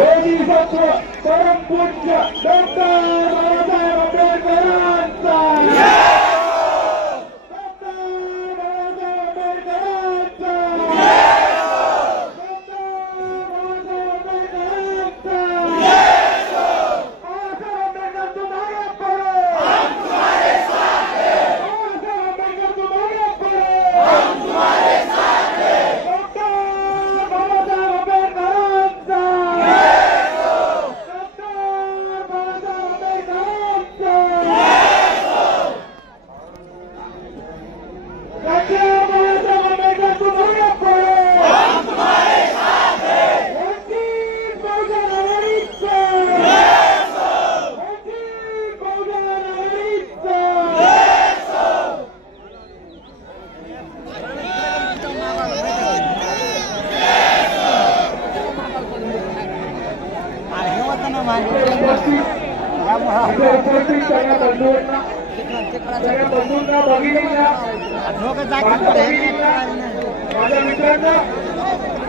बोधिसत्व परमपूज्य डॉक्टर बाबासाहेब आंबेडकरांचा माझ्या मित्रांना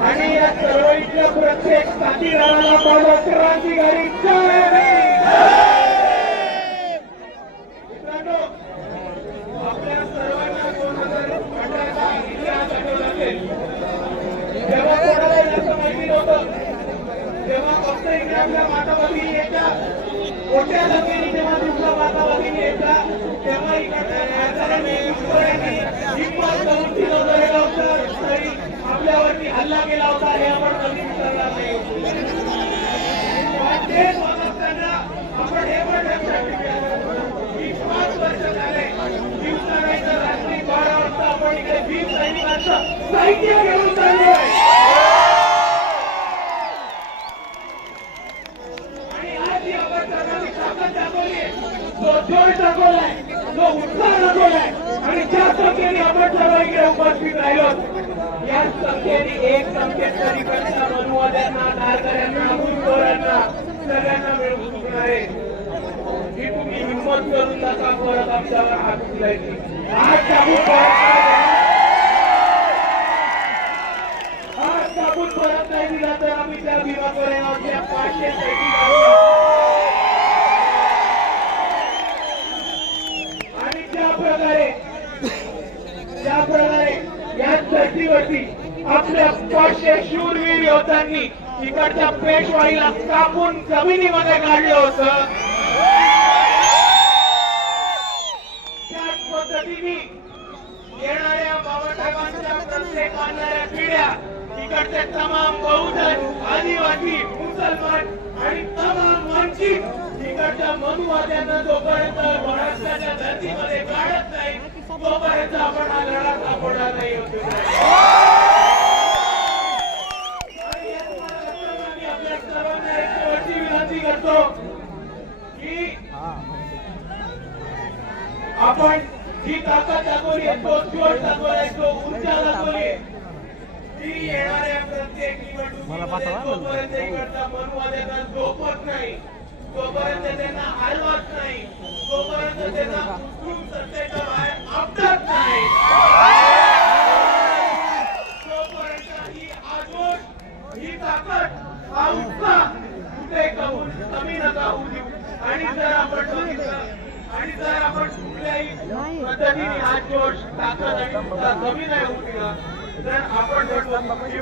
आणि या चळवळीतल्या प्रत्येक साथीदाराला माझा क्रांतिकारीचा मित्रांनो, आपल्या सर्वांना 2018चा इतिहास आठवत असेल. जेव्हा कोणाला याचं माहिती नव्हतं, जेव्हा फक्त इंग्रजांच्या माता भगिनी यायच्या, मोठ्या संख्येने जेव्हा दुसऱ्या माता भगिनी यायच्या, तेव्हा इकडच्या खासदारांनी हिंमत करून दिलं होतं, तरी आपल्यावरती हल्ला केला होता. हे आपण कधी विसरणार नाही. तेच होत असताना आपण हे पण लक्षात ठेवूया की 5 वर्ष झाले दिवसा नाही तर रात्री 12 वाजता आपण इकडे 20 सैनिकांचं साहित्य घेऊन चाललोय. आणि आज ही आपण सर्वांनी ताकद दाखवली, जो जोश दाखवलाय, जो उत्साह दाखवलाय आणि ज्या संख्येने आपण सर्व इकडे उपस्थित राहिलो, या संख्येने एक संख्येत तरी पेक्षा मनुवाद्यांना, धारकऱ्यांना, गुरुद्वारांना सगळ्यांना मिळून चुकणारे ही तुम्ही हिंमत करून नका परत आमच्यावर हात उचलायची. आज कापून परत नाही दिला तर आम्ही त्या भीमा कोरेगावच्या 500 पैकी आणि ज्या प्रकारे या धर्तीवरती आपल्या 500 शूरवीर योद्धांनी इकडच्या पेशवाईला कापून जमिनीमध्ये काढलं होतं, त्याच पद्धतीने येणाऱ्या बाबासाहेबांच्या प्रत्येक आणणाऱ्या पिढ्या इकडचे तमाम बहुजन, आदिवासी, मुसलमान आणि तमाम वंचित इकडच्या मनुवाद्यांना जोपर्यंत महाराष्ट्राच्या धर्तीमध्ये काढत नाही तोपर्यंत आपण हा लढा थांबवणार नाही. आपल्या सर्वांना एक शेवटची विनंती करतो की आपण जी ताकद दाखवली, तो जोश दाखवलाय, तो ऊर्जा दाखवली, ती येणाऱ्या प्रत्येक निवडणुकीमध्ये जोपर्यंत इकडच्या मनुवाद्यांना झोपत नाही, तोपर्यंत त्यांना हलवत नाही, तोपर्यंत त्यांना उचलून सत्तेच्या बाहेर आपटत नाही, तोपर्यंत ही आजोश, ही ताकद, हा उत्साह कुठे कमी नका होऊ देऊ. आणि जर आपण बघितलं आणि जर आपण कुठल्याही पद्धतीने हा जोश, ताकद आणि उत्साह कमी नाही होऊ दिला तर आपण म्हणतो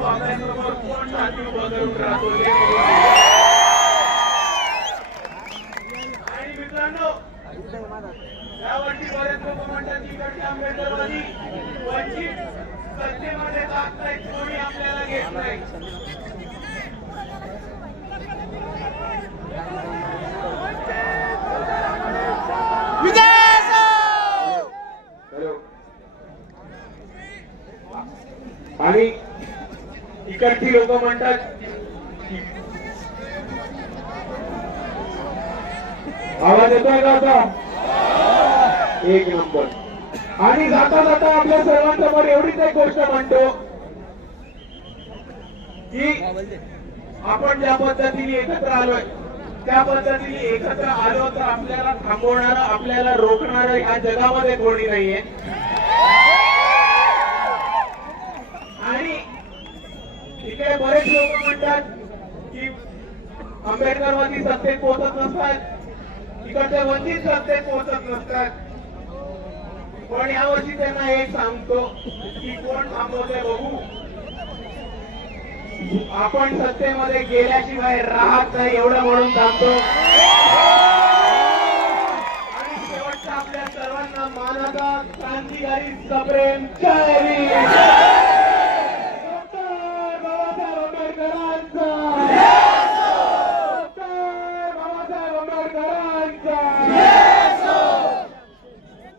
आपल्यासमोर कोण शांती उभं करून राहतो. आणि मित्रांनो, यावर्षी बरेच लोक म्हणतात की इकडचे आंबेडकरवादी वंचित सत्तेमध्ये जात नाही, कोणी आपल्याला घेत नाही. आणि इकडची लोक म्हणतात आवाज येतोय का आता? एक नंबर. आणि जाता जाता आपल्या सर्वांसमोर एवढीच एक गोष्ट म्हणतो की आपण ज्या पद्धतीने एकत्र आलोय त्या पद्धतीने एकत्र आलो तर आपल्याला थांबवणारं, आपल्याला रोखणारं या जगामध्ये कोणी नाहीये. आणि इकडे बरेच लोक म्हणतात की आंबेडकरवादी सत्तेत पोहोचत नसतात, इकडचे वंचित सत्तेत पोहोचत नसतात. पण यावर्षी त्यांना एक सांगतो की कोण थांबवते बघू. आपण सत्तेमध्ये गेल्याशिवाय राहत नाही एवढं म्हणून थांबतो. आणि शेवटचा आपल्या सर्वांना मानाचा क्रांतिकारी सप्रेम जय भीम.